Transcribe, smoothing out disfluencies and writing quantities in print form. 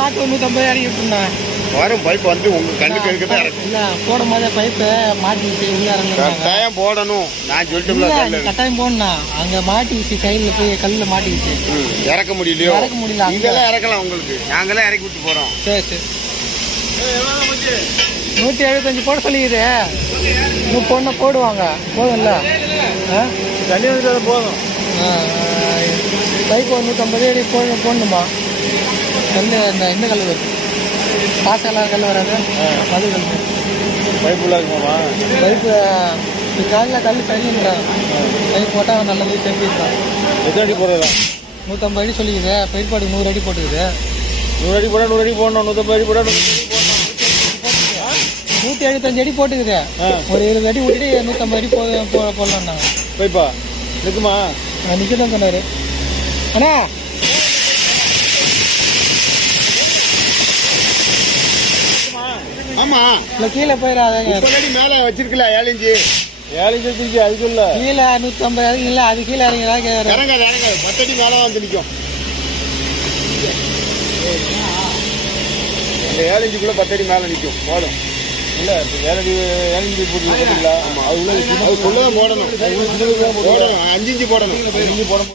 பார்த்து 150 இறங்கிட்டுண்ணா வரும் பைப் வந்து உங்க கண்ணுக்கு இருக்குதான் இல்லை போடும் போதே பைப்பு மாட்டிக்கிச்சு உள்ள கட்டாயம் போடணும். நான் சொல்லிட்டு கட்டாயம் போடணும். அங்கே மாட்டிக்கிச்சு கையில் போய் கல்லில் மாட்டிக்கிச்சு இறக்க முடியலையோ? இறக்க முடியல. இங்கெல்லாம் இறக்கலாம் உங்களுக்கு, நாங்களாம் இறக்கி விட்டு போகிறோம். சரி சரி 175 போட சொல்லிக்குது. பொண்ணை போடுவாங்க போதும்ல? தண்ணி வந்து போதும். பைப்பு 150 அடி போடணுமா? கல் இந்த கல் வரும், காசெல்லாம் கல் வராது, மது கல். பைப் உள்ள இருக்குமாமா? பைப்பு காலில் கல் சரிங்கிறான். பைப் போட்டால் நல்லது செஞ்சுக்கலாம். எத்தனை அடி போடுறதா? 150 அடி சொல்லிக்குது. பயிர்பாடு 100 அடி போட்டுக்குது. 100 அடி போட 100 அடி போடணும். 150 அடி போட 175 அடி போட்டுக்குது. ஒரு 20 அடி விட்டுட்டு 150 அடி போடலாம்ண்ணா. பைப்பா நிற்குமா? நிற்க தான் சொன்னார். அண்ணா ஆமா இல்லை கீழே போயிடாதீங்க. மேலே வச்சிருக்கல 7 இன்ச்சு வச்சிருக்கு. அதுக்குள்ள கீழே 150 அடி இல்லை, அது கீழே இறங்கி இறங்க 10 அடி மேலே வந்து நிற்கும். இந்த 7 இன்ச்சுக்குள்ள 10 அடி மேலே நிற்கும். போதும் இல்லை? 7 இன்ச்சு போட்டுங்களா? அது உள்ள போடணும். 5 இன்ச்சு போடணும். 5 இன்ச்சு போடணும்.